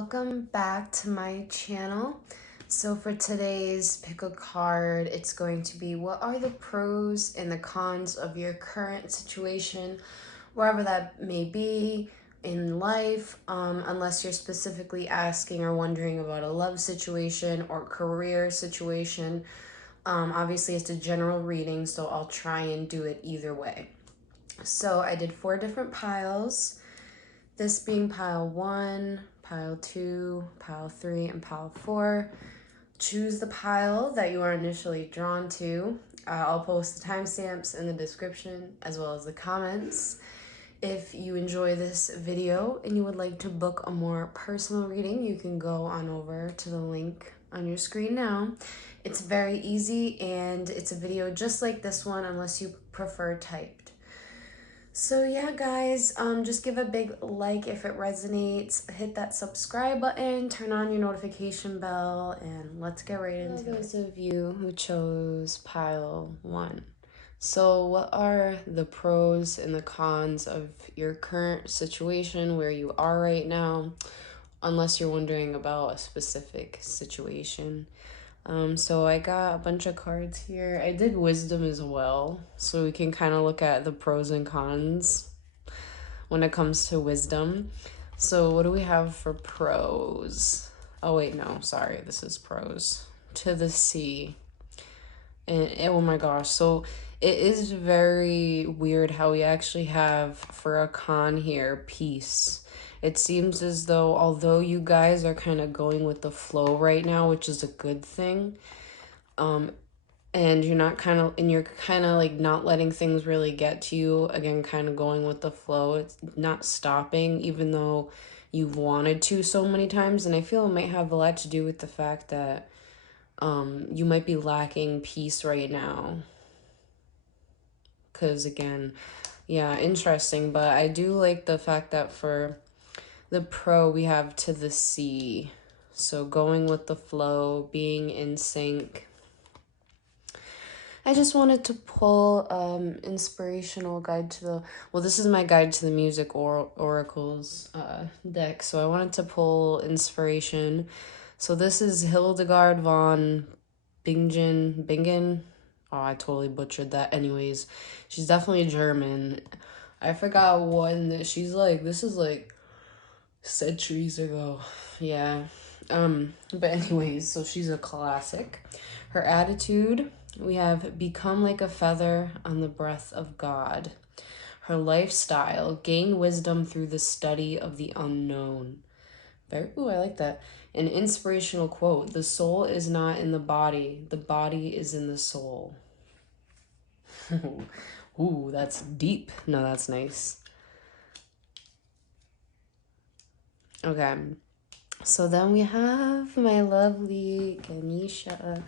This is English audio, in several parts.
welcome back to my channel. So for today's pick a card, it's going to be what are the pros and the cons of your current situation, wherever that may be in life, unless you're specifically asking or wondering about a love situation or career situation. Obviously it's a general reading, so I'll try and do it either way. So I did 4 different piles. This being pile 1, pile 2, pile 3, and pile 4. Choose the pile that you are initially drawn to. I'll post the timestamps in the description as well as the comments. If you enjoy this video and you would like to book a more personal reading, you can go on over to the link on your screen now. It's very easy and it's a video just like this one unless you prefer typed. So yeah, guys, just give a big like if it resonates, hit that subscribe button, turn on your notification bell, and let's get right into it. For those of you who chose pile 1. So what are the pros and the cons of your current situation where you are right now, unless you're wondering about a specific situation? So I got a bunch of cards here. I did wisdom as well, so we can kind of look at the pros and cons when it comes to wisdom. So what do we have for pros? Oh wait, no, sorry, this is pros. To the sea. And oh my gosh, so it is very weird how we actually have for a con here, peace. It seems as though although you guys are kind of going with the flow right now, which is a good thing, and you're kind of like not letting things really get to you, again, kind of going with the flow. It's not stopping, even though you've wanted to so many times. And I feel it might have a lot to do with the fact that you might be lacking peace right now. Because again, yeah, interesting. But I do like the fact that for the pro, we have to the sea. So going with the flow, being in sync. I just wanted to pull inspirational guide to the, well, this is my guide to the music oracles deck. So I wanted to pull inspiration. So this is Hildegard von Bingen. Oh, I totally butchered that. Anyways, she's definitely German. I forgot when she's like, this is like centuries ago. Yeah. But anyways, so she's a classic. Her attitude, we have become like a feather on the breath of God. Her lifestyle, gain wisdom through the study of the unknown. Ooh, I like that. An inspirational quote, the soul is not in the body is in the soul. Ooh, that's deep. No, that's nice. Okay. So then we have my lovely Ganesha.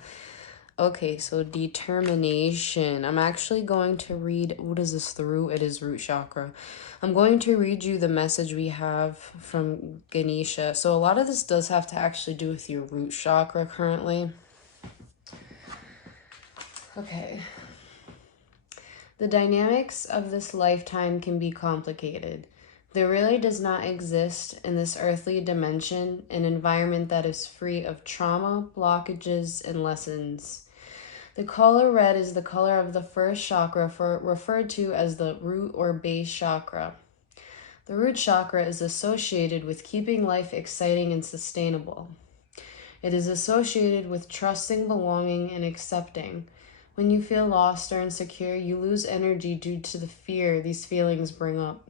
Okay, so determination. I'm actually going to read, what is this, the root? It is root chakra. I'm going to read you the message we have from Ganesha. So a lot of this does have to actually do with your root chakra currently. Okay. The dynamics of this lifetime can be complicated. There really does not exist in this earthly dimension an environment that is free of trauma, blockages, and lessons. The color red is the color of the first chakra, referred to as the root or base chakra. The root chakra is associated with keeping life exciting and sustainable. It is associated with trusting, belonging, and accepting. When you feel lost or insecure, you lose energy due to the fear these feelings bring up.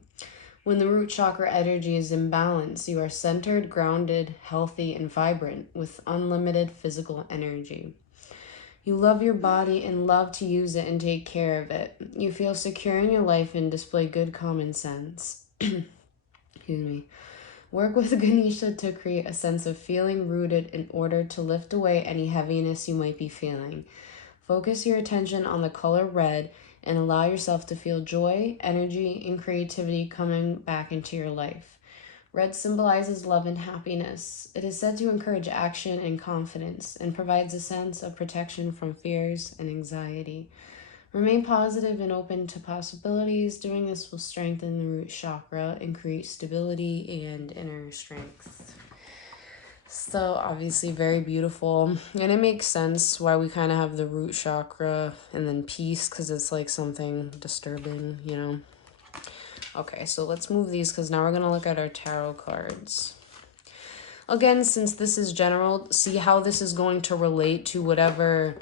When the root chakra energy is in balance, you are centered, grounded, healthy, and vibrant with unlimited physical energy. You love your body and love to use it and take care of it. You feel secure in your life and display good common sense. Excuse me. Work with Ganesha to create a sense of feeling rooted in order to lift away any heaviness you might be feeling. Focus your attention on the color red and allow yourself to feel joy, energy, and creativity coming back into your life. Red symbolizes love and happiness. It is said to encourage action and confidence and provides a sense of protection from fears and anxiety. Remain positive and open to possibilities. Doing this will strengthen the root chakra and create stability and inner strength. So obviously very beautiful, and it makes sense why we kind of have the root chakra and then peace, because it's like something disturbing, you know. Okay, so let's move these because now we're going to look at our tarot cards. Again, since this is general, see how this is going to relate to whatever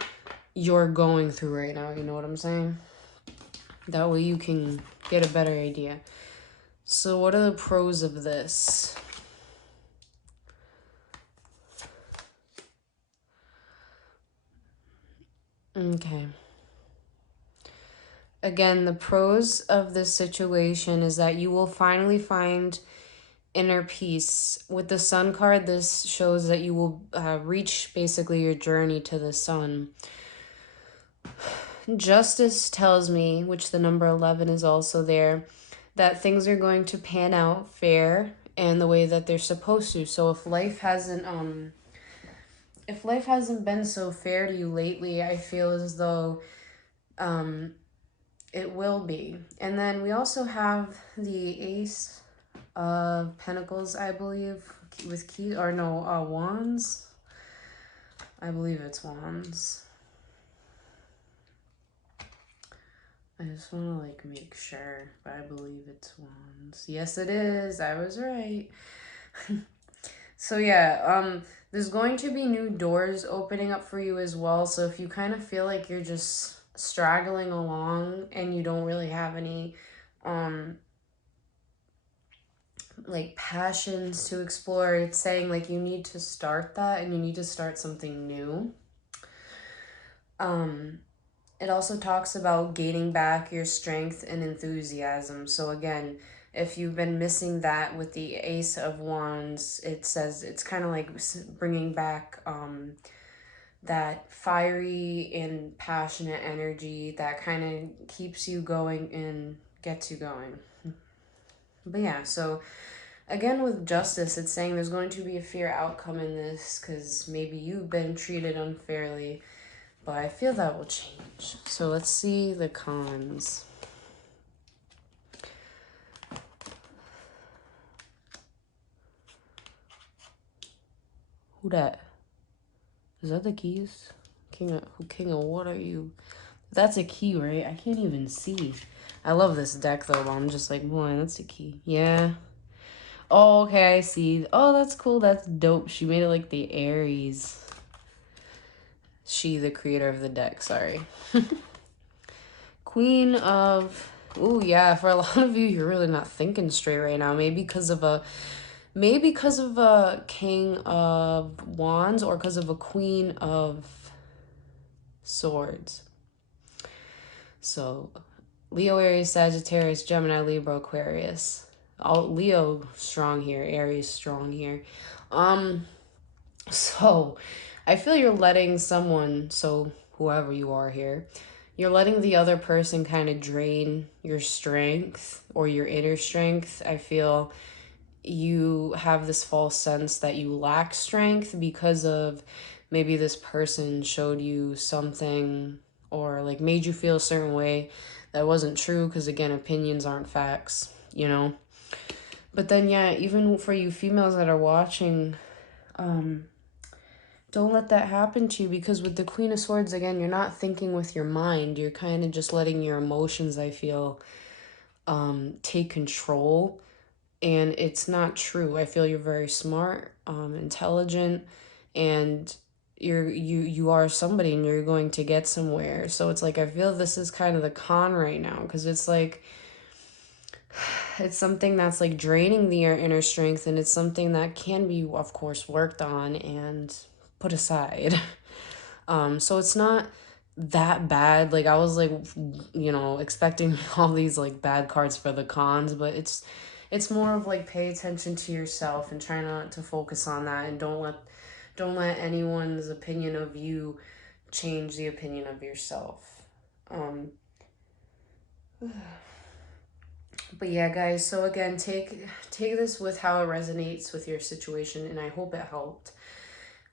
you're going through right now, you know what I'm saying? That way you can get a better idea. So what are the pros of this? Okay. Again, the pros of this situation is that you will finally find inner peace. With the sun card, this shows that you will reach basically your journey to the sun. Justice tells me, which the number 11 is also there, that things are going to pan out fair and the way that they're supposed to. So if life hasn't been so fair to you lately, I feel as though it will be. And then we also have the Ace of Pentacles, I believe, with wands. I believe it's wands. I just want to like make sure, but I believe it's wands. Yes, it is. I was right. So yeah, there's going to be new doors opening up for you as well. So if you kind of feel like you're just straggling along and you don't really have any like passions to explore, it's saying like you need to start that and you need to start something new. It also talks about gaining back your strength and enthusiasm. So again, if you've been missing that with the Ace of Wands, it says it's kind of like bringing back that fiery and passionate energy that kind of keeps you going and gets you going. But yeah, so again with justice, it's saying there's going to be a fair outcome in this because maybe you've been treated unfairly, but I feel that will change. So let's see the cons. Who that? Is that the keys? King of what are you? That's a key, right? I can't even see. I love this deck though, but I'm just like, boy, that's a key. Yeah. Oh, okay, I see. Oh, that's cool. That's dope. She made it like the Aries. She, the creator of the deck, sorry. Queen of... Ooh, yeah, for a lot of you, you're really not thinking straight right now. Maybe because of a King of Wands or because of a Queen of Swords. So, Leo, Aries, Sagittarius, Gemini, Libra, Aquarius. All Leo strong here, Aries strong here. So I feel you're letting someone, so whoever you are here, you're letting the other person kind of drain your strength or your inner strength. I feel you have this false sense that you lack strength because of maybe this person showed you something or like made you feel a certain way that wasn't true, because again, opinions aren't facts, you know. But then yeah, even for you females that are watching, don't let that happen to you, because with the Queen of Swords, again, you're not thinking with your mind. You're kind of just letting your emotions, I feel, take control. And it's not true. I feel you're very smart, intelligent, and you are somebody and you're going to get somewhere. So it's like I feel this is kind of the con right now, because it's like it's something that's like draining the inner strength, and it's something that can be, of course, worked on and put aside. So it's not that bad. Like I was like, you know, expecting all these like bad cards for the cons, but it's more of like pay attention to yourself and try not to focus on that, and don't let anyone's opinion of you change the opinion of yourself. But yeah, guys, so again, take this with how it resonates with your situation, and I hope it helped.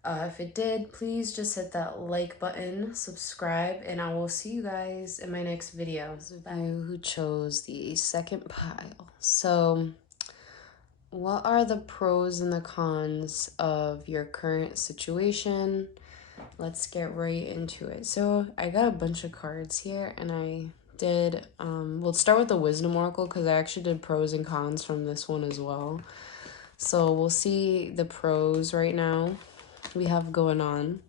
If it did, please just hit that like button, subscribe, and I will see you guys in my next video. Who chose the second pile. So what are the pros and the cons of your current situation? Let's get right into it. So I got a bunch of cards here, and I did, we'll start with the Wisdom Oracle because I actually did pros and cons from this one as well. So we'll see the pros right now we have going on.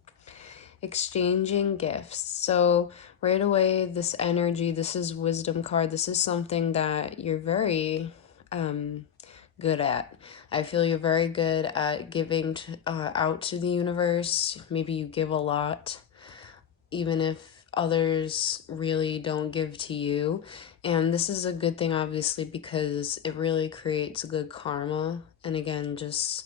Exchanging gifts. So right away, this energy, this is Wisdom card. This is something that you're very good at. I feel you're very good at giving out to the universe. Maybe you give a lot, even if others really don't give to you. And this is a good thing, obviously, because it really creates good karma. And again, just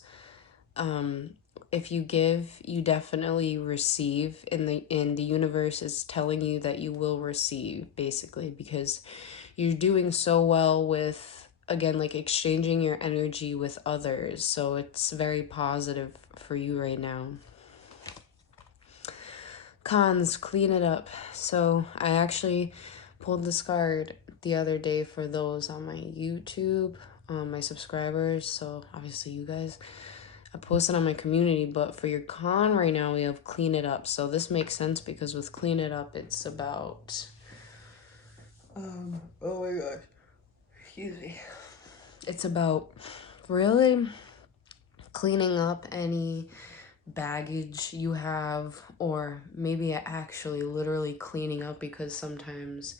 if you give, you definitely receive. In the universe is telling you that you will receive, basically, because you're doing so well with, again, like exchanging your energy with others. So it's very positive for you right now. Cons, clean it up. So I actually pulled this card the other day for those on my YouTube, my subscribers. So obviously you guys, I posted on my community, but for your con right now, we have clean it up. So this makes sense because with clean it up, it's about, oh my gosh, excuse me. It's about really cleaning up any baggage you have, or maybe actually literally cleaning up, because sometimes,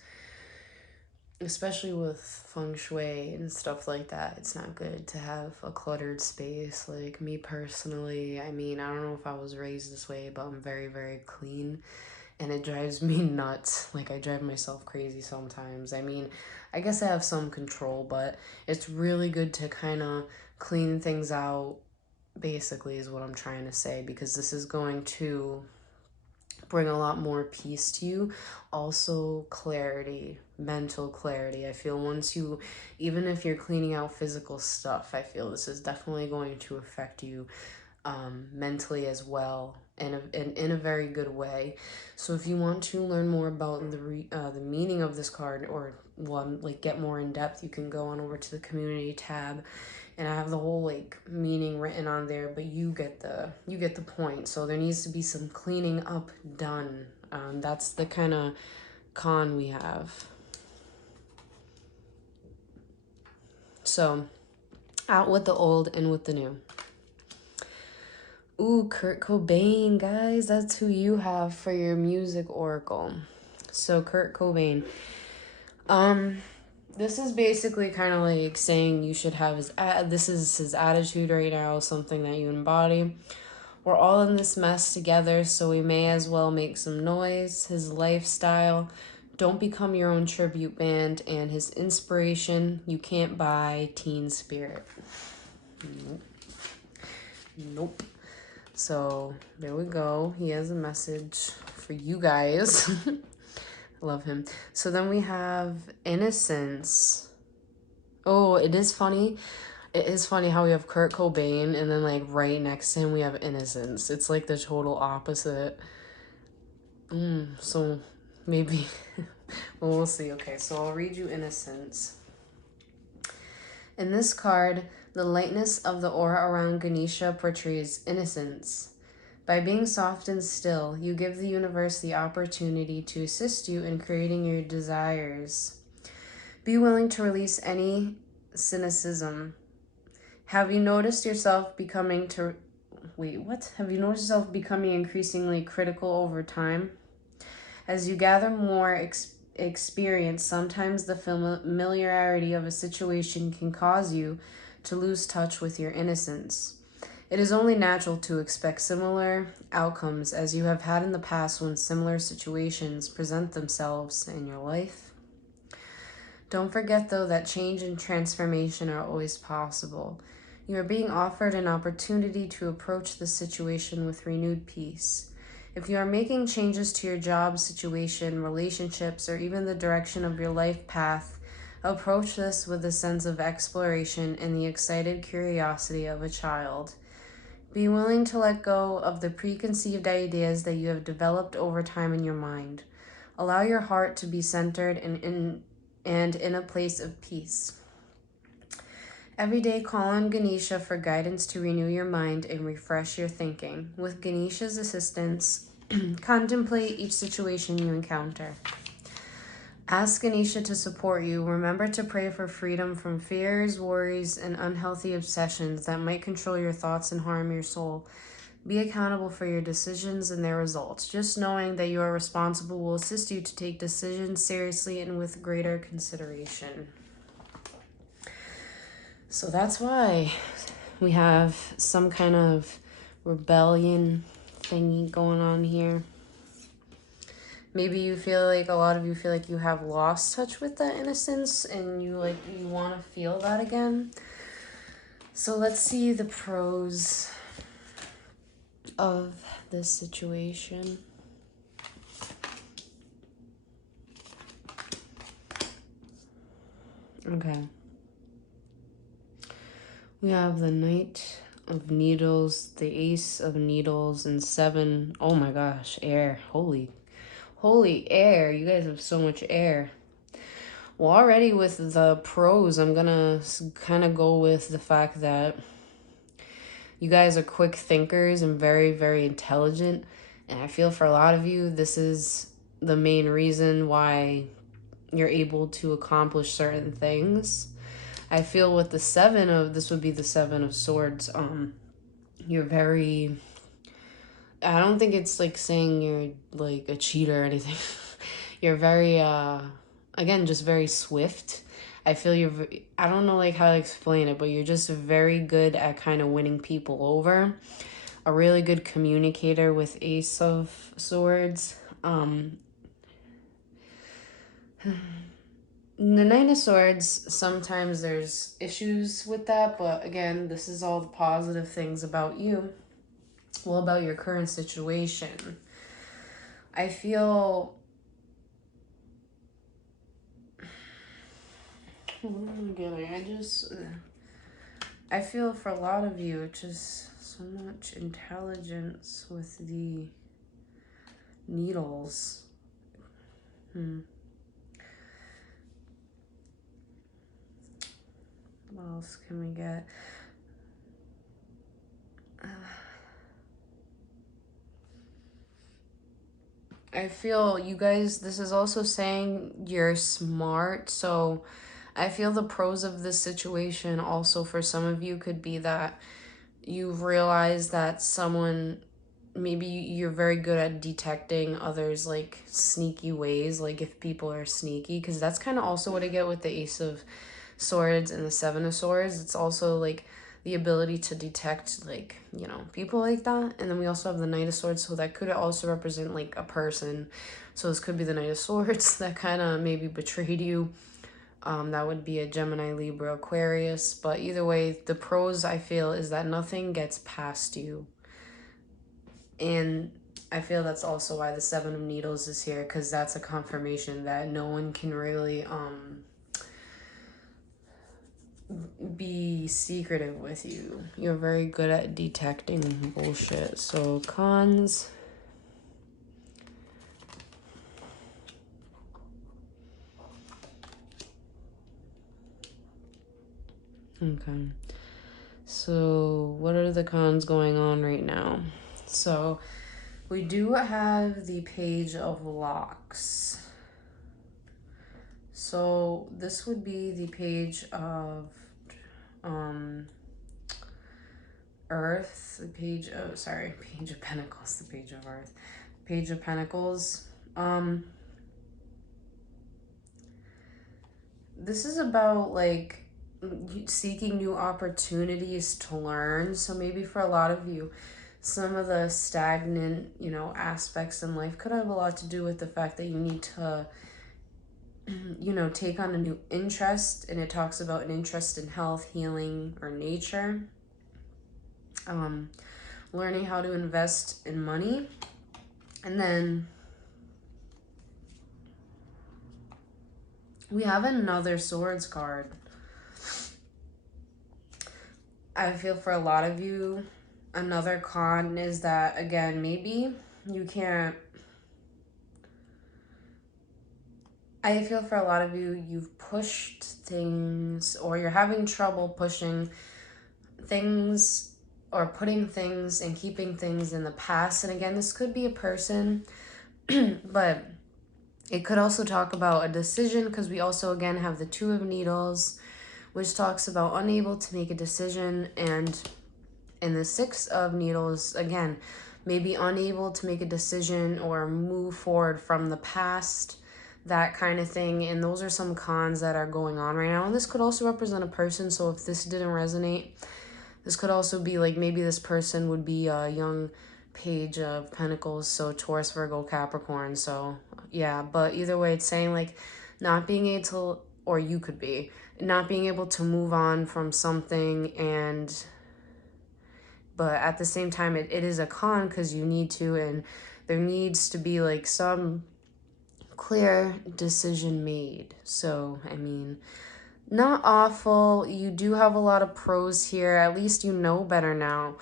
especially with feng shui and stuff like that, it's not good to have a cluttered space. Like me personally, I mean, I don't know if I was raised this way, but I'm very, very clean, and it drives me nuts. Like I drive myself crazy sometimes. I mean, I guess I have some control, but it's really good to kind of clean things out, basically, is what I'm trying to say, because this is going to bring a lot more peace to you. Also clarity, mental clarity. I feel once you, even if you're cleaning out physical stuff, I feel this is definitely going to affect you mentally as well, in a very good way. So if you want to learn more about the meaning of this card, or one, like get more in depth, you can go on over to the community tab, and I have the whole like meaning written on there, but you get the point. So there needs to be some cleaning up done. That's the kind of con we have. So out with the old, in with the new. Ooh, Kurt Cobain, guys, that's who you have for your music oracle. So Kurt Cobain, this is basically kind of like saying you should have this is his attitude right now, something that you embody. We're all in this mess together, so we may as well make some noise. His lifestyle, don't become your own tribute band, and his inspiration, you can't buy teen spirit. Nope. So there we go. He has a message for you guys. Love him. So then we have innocence. Oh, it is funny. It is funny how we have Kurt Cobain, and then like right next to him we have innocence. It's like the total opposite. So maybe well, we'll see. Okay, so I'll read you innocence. In this card, the lightness of the aura around Ganesha portrays innocence. By being soft and still, you give the universe the opportunity to assist you in creating your desires. Be willing to release any cynicism. Have you noticed yourself becoming increasingly critical over time? As you gather more experience, sometimes the familiarity of a situation can cause you to lose touch with your innocence. It is only natural to expect similar outcomes as you have had in the past when similar situations present themselves in your life. Don't forget, though, that change and transformation are always possible. You are being offered an opportunity to approach the situation with renewed peace. If you are making changes to your job situation, relationships, or even the direction of your life path, approach this with a sense of exploration and the excited curiosity of a child. Be willing to let go of the preconceived ideas that you have developed over time in your mind. Allow your heart to be centered and in a place of peace. Every day, call on Ganesha for guidance to renew your mind and refresh your thinking. With Ganesha's assistance, contemplate each situation you encounter. Ask Ganesha to support you. Remember to pray for freedom from fears, worries, and unhealthy obsessions that might control your thoughts and harm your soul. Be accountable for your decisions and their results. Just knowing that you are responsible will assist you to take decisions seriously and with greater consideration. So that's why we have some kind of rebellion thingy going on here. Maybe you feel like, a lot of you feel like you have lost touch with that innocence and you want to feel that again. So let's see the pros of this situation. Okay. We have the Knight of Needles, the Ace of Needles, and 7. Oh my gosh, air. Holy air. You guys have so much air. Well, already with the pros, I'm gonna kind of go with the fact that you guys are quick thinkers and very, very intelligent. And I feel for a lot of you, this is the main reason why you're able to accomplish certain things. I feel with the 7 of, this would be the 7 of Swords, you're very, I don't think it's like saying you're like a cheater or anything. You're very, again, just very swift. I feel I don't know like how to explain it, but you're just very good at kind of winning people over. A really good communicator with Ace of Swords. The Nine of Swords, sometimes there's issues with that, but again, this is all the positive things about you. Well, about your current situation. I feel... What am I getting? I feel for a lot of you, just so much intelligence with the needles. What else can we get? I feel you guys, this is also saying you're smart. So I feel the pros of this situation also for some of you could be that you've realized that someone, maybe you're very good at detecting others like sneaky ways, like if people are sneaky, because that's kind of also what I get with the Ace of Swords and the 7 of Swords. It's also like the ability to detect like, you know, people like that. And then we also have the Knight of Swords, so that could also represent like a person. So this could be the Knight of Swords that kind of maybe betrayed you. That would be a Gemini, Libra, Aquarius. But either way, the pros I feel is that nothing gets past you. And I feel that's also why the 7 of Needles is here, because that's a confirmation that no one can really be secretive with you. You're very good at detecting bullshit. So cons. Okay. So what are the cons going on right now? So we do have the Page of Locks. So this would be the Page of Earth, the Page of, sorry, Page of Pentacles, the Page of Earth, Page of Pentacles. This is about like seeking new opportunities to learn. So maybe for a lot of you, some of the stagnant, you know, aspects in life could have a lot to do with the fact that you need to, you know, take on a new interest. And it talks about an interest in health, healing, or nature. Learning how to invest in money. And then we have another Swords card. I feel for a lot of you, another con is that, again, maybe you can't I feel for a lot of you, you've pushed things, or you're having trouble pushing things or putting things and keeping things in the past. And again, this could be a person, but it could also talk about a decision, because we also again have the Two of Needles, which talks about unable to make a decision. And in the Six of Needles, again, maybe unable to make a decision or move forward from the past, that kind of thing. And those are some cons that are going on right now. And this could also represent a person. So if this didn't resonate, this could also be like maybe this person would be a young Page of Pentacles, so Taurus, Virgo, Capricorn. So yeah, but either way, it's saying like not being able to, or you could be not being able to move on from something, and but at the same time it is a con, because you need to, and there needs to be like some clear decision made. So I mean, not awful. You do have a lot of pros here. At least you know better now.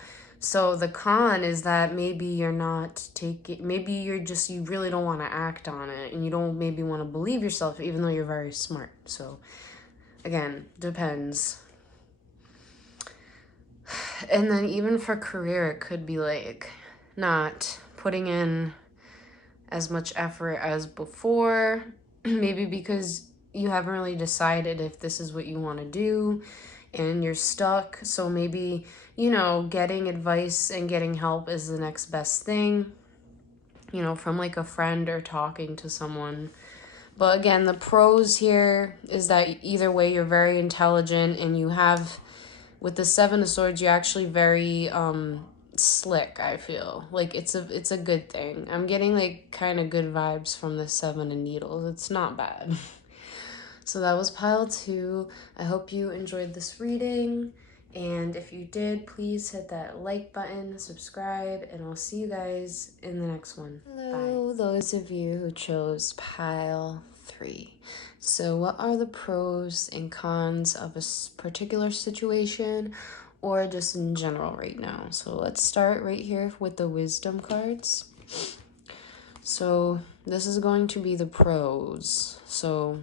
So the con is that maybe you're not taking, maybe you're just, you really don't want to act on it, and you don't maybe want to believe yourself, even though you're very smart. So again, depends. And then even for career, it could be like not putting in as much effort as before, maybe because you haven't really decided if this is what you want to do and you're stuck. So maybe, getting advice and getting help is the next best thing, from like a friend or talking to someone. But again, the pros here is that either way, you're very intelligent, and you have, with the Seven of Swords, you're actually very slick. I feel like it's a good thing. I'm getting like kind of good vibes from the Seven of Needles. It's not bad. So that was pile 2. I hope you enjoyed this reading, and if you did, please hit that like button, subscribe, and I'll see you guys in the next one. Hello, those of you who chose pile 3. So what are the pros and cons of a particular situation, or just in general right now? So let's start right here with the wisdom cards. So this is going to be the pros. So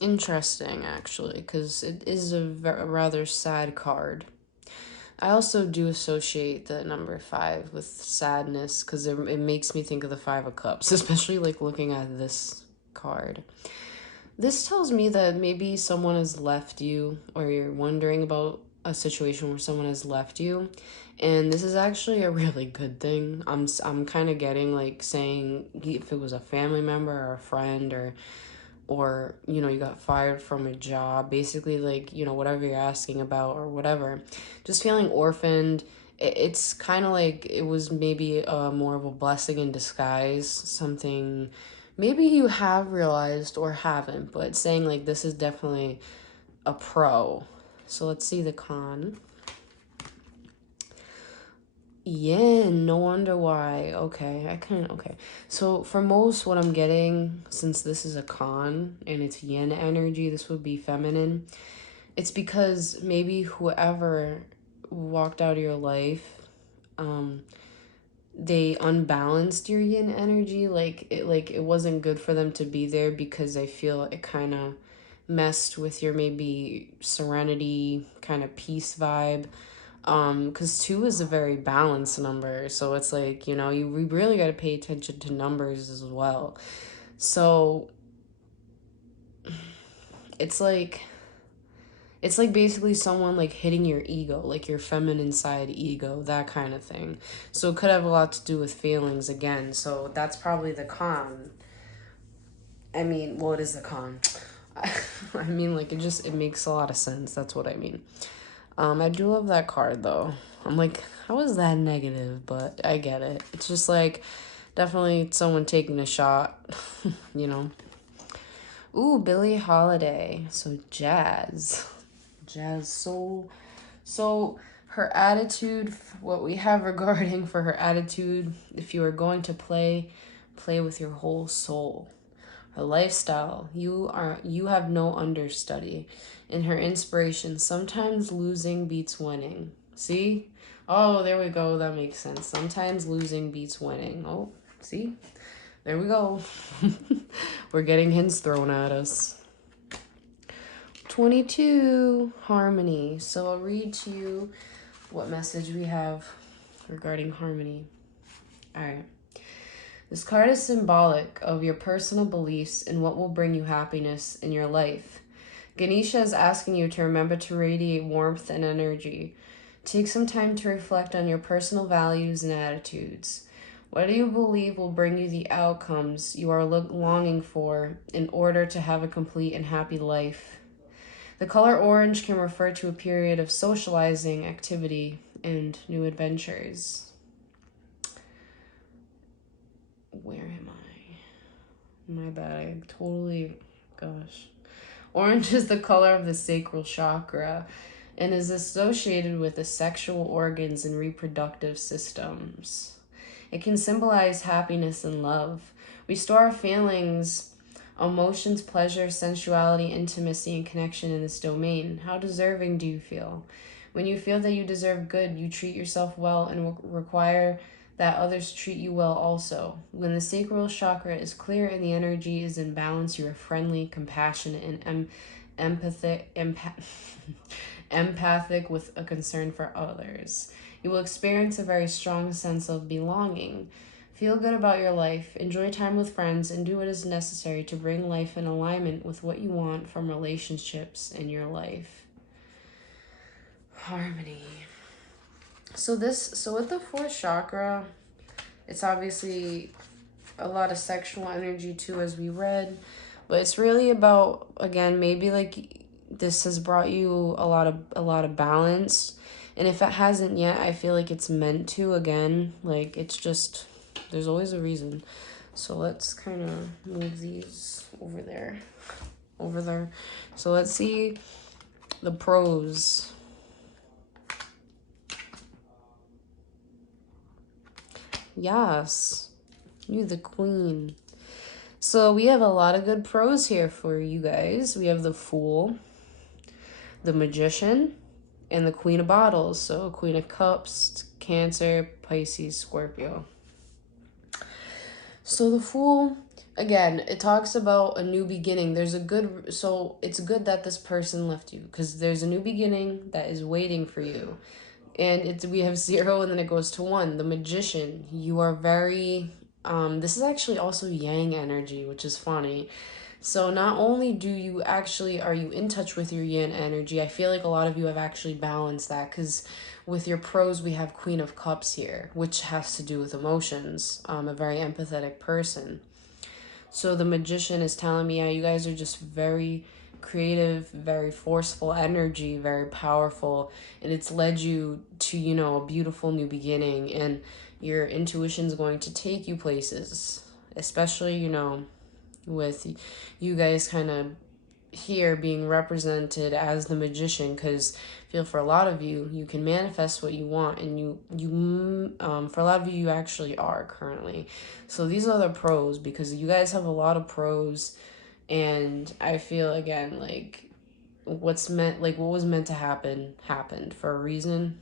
interesting, actually, because it is a rather sad card. I also do associate the number 5 with sadness, because it makes me think of the 5 of Cups, especially like looking at this card. This tells me that maybe someone has left you, or you're wondering about a situation where someone has left you, and this is actually a really good thing. I'm kind of getting like saying if it was a family member or a friend, or you got fired from a job, basically, like, whatever you're asking about or whatever, just feeling orphaned. It's kind of like it was maybe more of a blessing in disguise, something maybe you have realized or haven't, but saying like this is definitely a pro. So let's see the con. Yeah, no wonder why. Okay, okay. So for most, what I'm getting, since this is a con and it's yin energy, this would be feminine. It's because maybe whoever walked out of your life, they unbalanced your yin energy. Like it wasn't good for them to be there, because I feel it kind of messed with your maybe serenity, kind of peace vibe. Because 2 is a very balanced number, so it's like, we really got to pay attention to numbers as well. So it's like basically someone like hitting your ego, like your feminine side ego, that kind of thing. So it could have a lot to do with feelings again. So that's probably the con. I mean, what is the con? I mean, like, it makes a lot of sense. That's what I mean. I do love that card, though. I'm like, how is that negative? But I get it. It's just like, definitely someone taking a shot, Ooh, Billie Holiday. So jazz soul. So her attitude, what we have regarding for her attitude, if you are going to play with your whole soul. Her lifestyle, you have no understudy. In her inspiration, sometimes losing beats winning. See? Oh, there we go. That makes sense. Sometimes losing beats winning. Oh, see? There we go. We're getting hints thrown at us. 22, harmony. So I'll read to you what message we have regarding harmony. All right. This card is symbolic of your personal beliefs and what will bring you happiness in your life. Ganesha is asking you to remember to radiate warmth and energy. Take some time to reflect on your personal values and attitudes. What do you believe will bring you the outcomes you are longing for in order to have a complete and happy life? The color orange can refer to a period of socializing, activity, and new adventures. Where am I? My bad. Gosh. Orange is the color of the sacral chakra and is associated with the sexual organs and reproductive systems. It can symbolize happiness and love. We store our feelings, emotions, pleasure, sensuality, intimacy, and connection in this domain. How deserving do you feel? When you feel that you deserve good, you treat yourself well and require that others treat you well also. When the sacral chakra is clear and the energy is in balance, you are friendly, compassionate, and empathic with a concern for others. You will experience a very strong sense of belonging. Feel good about your life, enjoy time with friends, and do what is necessary to bring life in alignment with what you want from relationships in your life. Harmony. So with the fourth chakra, it's obviously a lot of sexual energy too, as we read, but it's really about, again, maybe like this has brought you a lot of balance, and if it hasn't yet, I feel like it's meant to. Again, like it's just, there's always a reason. So let's kind of move these over there. So let's see the pros. Yes, you the queen. So we have a lot of good pros here for you guys. We have the Fool, the Magician, and the Queen of Bottles. So Queen of Cups, Cancer, Pisces, Scorpio. So the Fool, again, it talks about a new beginning. So it's good that this person left you, because there's a new beginning that is waiting for you. And we have 0 and then it goes to 1. The Magician, you are very, this is actually also yang energy, which is funny. So not only are you in touch with your yin energy, I feel like a lot of you have actually balanced that, because with your pros, we have Queen of Cups here, which has to do with emotions, a very empathetic person. So the Magician is telling me, yeah, you guys are just very creative, very forceful energy, very powerful, and it's led you to, a beautiful new beginning, and your intuition is going to take you places, especially, with you guys kind of here being represented as the Magician, because I feel for a lot of you, you can manifest what you want, and for a lot of you actually are currently. So these are the pros, because you guys have a lot of pros. And I feel, again, like what was meant to happen happened for a reason.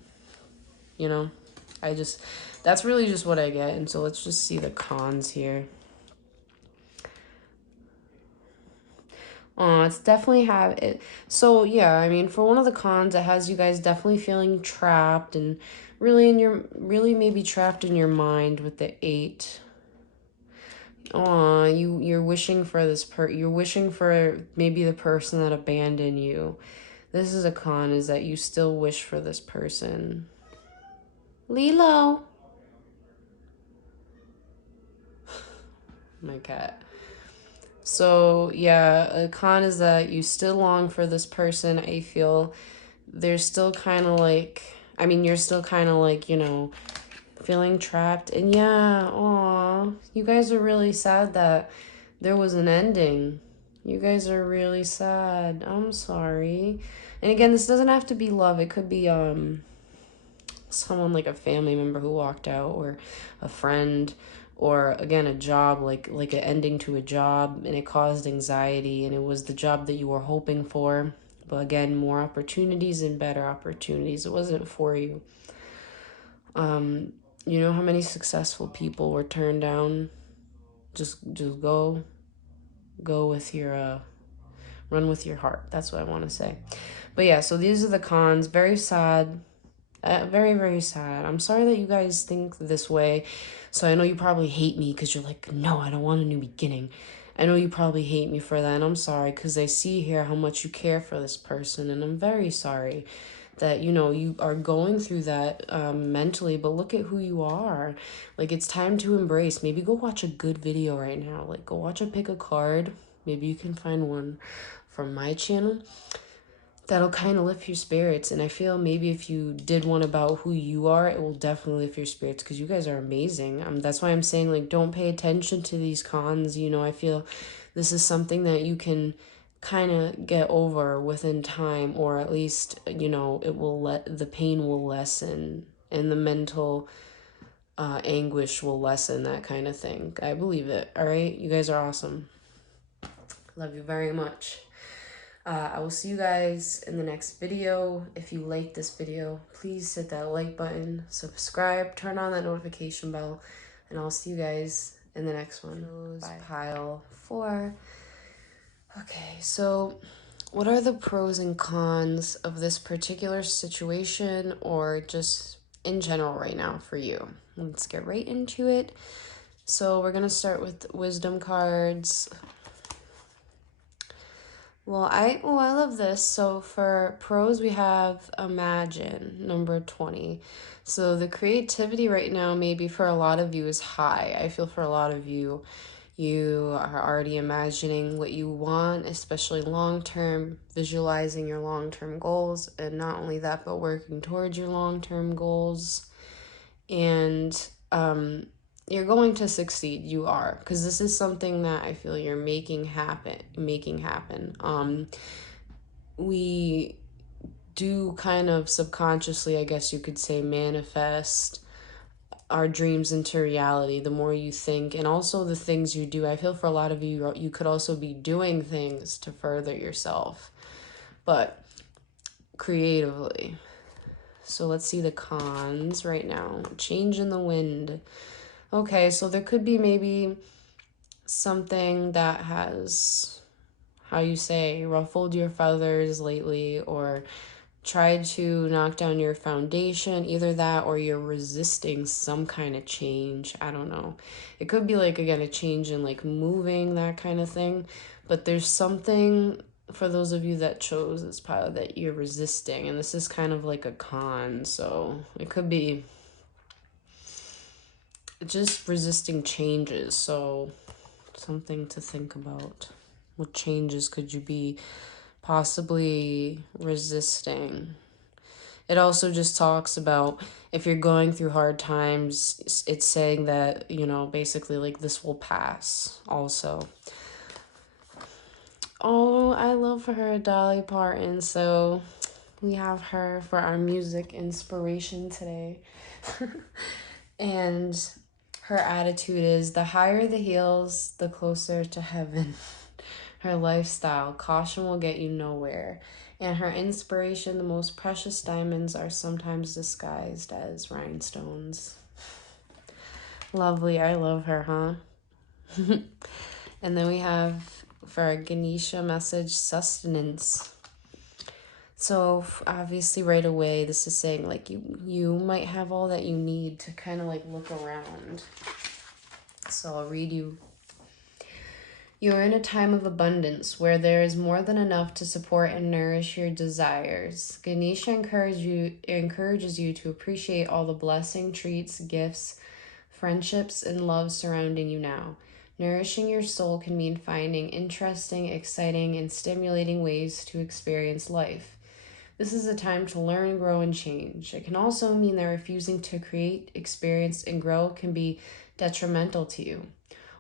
That's really just what I get. And so let's just see the cons here. It's definitely have it. So yeah, I mean, for one of the cons, it has you guys definitely feeling trapped, and really maybe trapped in your mind with the 8. You're wishing for you're wishing for maybe the person that abandoned you. This is a con, is that you still wish for this person. Lilo. My cat. So yeah, a con is that you still long for this person. I feel there's still kind of like, you're still kind of like, feeling trapped. And yeah, you guys are really sad that there was an ending. You guys are really sad. I'm sorry. And again, this doesn't have to be love. It could be someone like a family member who walked out, or a friend, or again a job, like an ending to a job, and it caused anxiety, and it was the job that you were hoping for, but again, more opportunities and better opportunities. It wasn't for you. You know how many successful people were turned down? Just go with your run with your heart. That's what I want to say. But yeah, so these are the cons. Very sad. Very, very sad. I'm sorry that you guys think this way. So I know you probably hate me because you're like, no, I don't want a new beginning. I know you probably hate me for that, and I'm sorry because I see here how much you care for this person, and I'm very sorry that, you know, you are going through that mentally, but look at who you are. Like, it's time to embrace. Maybe go watch a good video right now. Like, go watch a pick a card. Maybe you can find one from my channel that'll kind of lift your spirits. And I feel maybe if you did one about who you are, it will definitely lift your spirits because you guys are amazing. That's why I'm saying, like, don't pay attention to these cons. You know, I feel this is something that you can kind of get over within time, or at least, you know, the pain will lessen and the mental anguish will lessen, that kind of thing. I believe it. All right, you guys are awesome. Love you very much. I will see you guys in the next video. If you like this video, please hit that like button, subscribe, turn on that notification bell, and I'll see you guys in the next one. Bye. Pile 4. Okay, so what are the pros and cons of this particular situation, or just in general right now for you? Let's get right into it. So we're going to start with wisdom cards. Well, I love this. So for pros, we have Imagine, number 20. So the creativity right now, maybe for a lot of you, is high. I feel for a lot of you, you are already imagining what you want, especially long-term, visualizing your long-term goals. And not only that, but working towards your long-term goals. And you're going to succeed. You are, because this is something that I feel you're making happen. We do kind of subconsciously, I guess you could say, manifest our dreams into reality the more you think, and also the things you do. I feel for a lot of you, you could also be doing things to further yourself, but creatively. So let's see the cons right now. Change in the wind. Okay, so there could be maybe something that has, how you say, ruffled your feathers lately, or tried to knock down your foundation. Either that or you're resisting some kind of change. I don't know. It could be like, again, a change in like moving, that kind of thing. But there's something, for those of you that chose this pile, that you're resisting. And this is kind of like a con. So it could be just resisting changes. So something to think about. What changes could you be possibly resisting? It also just talks about if you're going through hard times, it's saying that, you know, basically like this will pass also. Oh, I love her, Dolly Parton. So we have her for our music inspiration today. And her attitude is, the higher the heels, the closer to heaven. Her lifestyle, caution will get you nowhere. And her inspiration, the most precious diamonds are sometimes disguised as rhinestones. Lovely. I love her, huh? And then we have, for our Ganesha message, sustenance. So obviously right away, this is saying like you might have all that you need to kind of like look around. So I'll read you. You are in a time of abundance where there is more than enough to support and nourish your desires. Ganesha encourages you to appreciate all the blessing, treats, gifts, friendships, and love surrounding you now. Nourishing your soul can mean finding interesting, exciting, and stimulating ways to experience life. This is a time to learn, grow, and change. It can also mean that refusing to create, experience, and grow can be detrimental to you.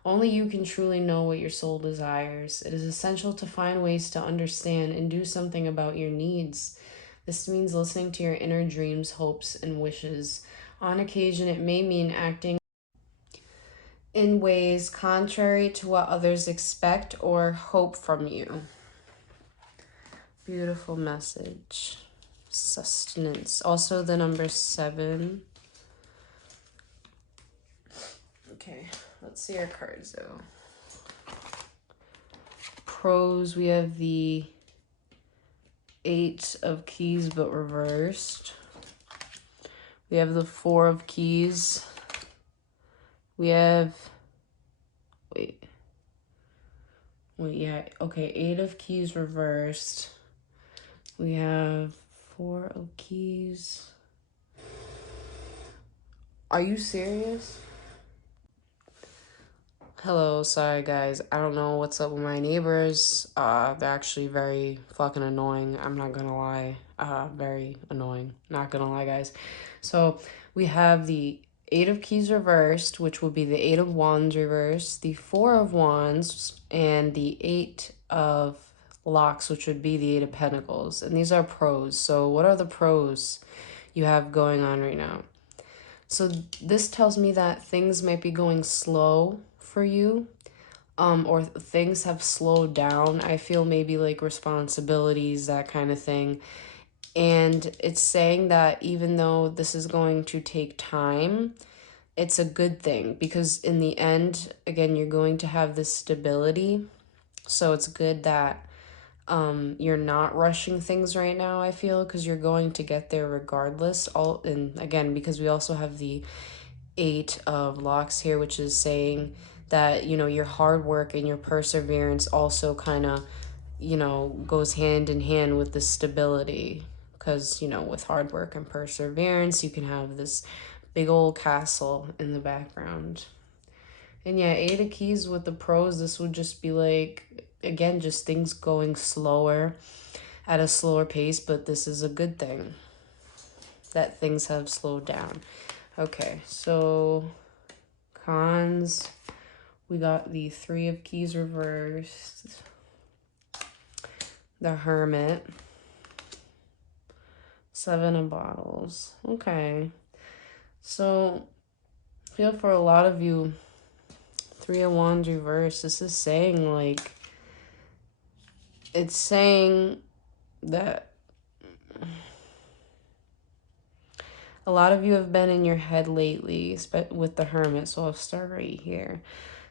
Only you can truly know what your soul desires. It is essential to find ways to understand and do something about your needs. This means listening to your inner dreams, hopes, and wishes. On occasion, it may mean acting in ways contrary to what others expect or hope from you. Beautiful message. Sustenance. Also the number 7. Okay. Let's see our cards, though. Pros, we have the 8 of Keys, but reversed. We have the 4 of Keys. We have... Wait, yeah. Okay, 8 of Keys reversed. We have 4 of Keys. Are you serious? Hello, sorry guys. I don't know what's up with my neighbors. They're actually very fucking annoying. I'm not gonna lie. Very annoying. Not gonna lie, guys. So we have the 8 of Keys reversed, which will be the 8 of Wands reversed, the 4 of Wands, and the 8 of Locks, which would be the 8 of Pentacles. And these are pros. So what are the pros you have going on right now? So this tells me that things might be going slow for you, or things have slowed down. I feel maybe like responsibilities, that kind of thing. And it's saying that even though this is going to take time, it's a good thing, because in the end, again, you're going to have this stability. So it's good that you're not rushing things right now, I feel, because you're going to get there regardless. And again, because we also have the 8 of Locks here, which is saying that, you know, your hard work and your perseverance also kind of, you know, goes hand in hand with the stability. Because, you know, with hard work and perseverance, you can have this big old castle in the background. And yeah, 8 of Keys with the pros, this would just be like, again, just things going slower, at a slower pace, but this is a good thing that things have slowed down. Okay, so cons, we got the 3 of Keys reversed, the Hermit, 7 of Bottles. Okay, so I feel for a lot of you, 3 of Wands reversed, this is saying like, it's saying that a lot of you have been in your head lately with the Hermit. So I'll start right here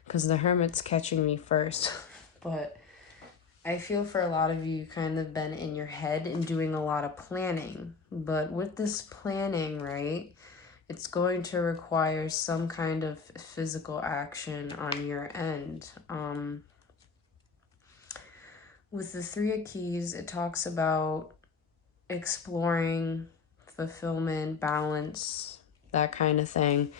because the Hermit's catching me first. But I feel for a lot of you kind of been in your head and doing a lot of planning. But with this planning, right, it's going to require some kind of physical action on your end. With the 3 of Keys, it talks about exploring, fulfillment, balance, that kind of thing.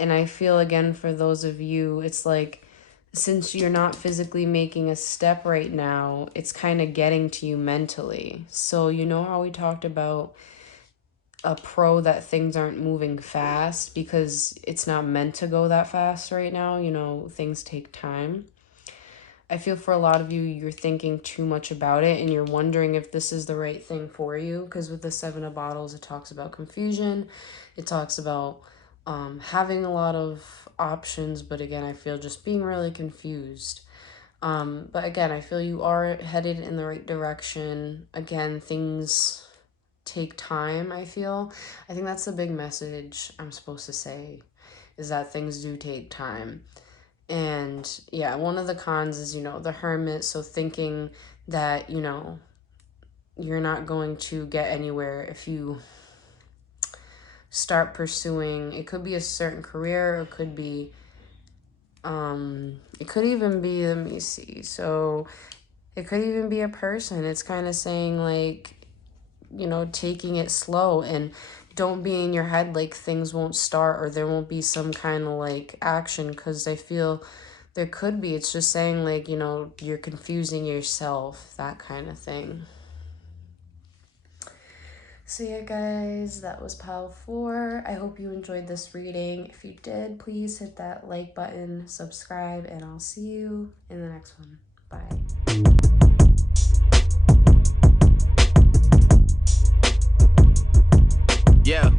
And I feel, again, for those of you, it's like, since you're not physically making a step right now, it's kind of getting to you mentally. So you know how we talked about a pro that things aren't moving fast because it's not meant to go that fast right now. You know, things take time. I feel for a lot of you, you're thinking too much about it and you're wondering if this is the right thing for you. Because with the 7 of Bottles, it talks about confusion. It talks about having a lot of options. But again, I feel just being really confused. But again, I feel you are headed in the right direction. Again, things take time, I feel. I think that's the big message I'm supposed to say, is that things do take time. And yeah, one of the cons is, you know, the Hermit. So thinking that, you know, you're not going to get anywhere if you start pursuing, it could be a certain career, or it could be, it could even be, let me see. So it could even be a person. It's kind of saying like, you know, taking it slow and don't be in your head like things won't start or there won't be some kind of like action, because I feel there could be. It's just saying like, you know, you're confusing yourself, that kind of thing. So yeah, guys, that was pile 4. I hope you enjoyed this reading. If you did, please hit that like button, subscribe, and I'll see you in the next one. Bye. Yeah.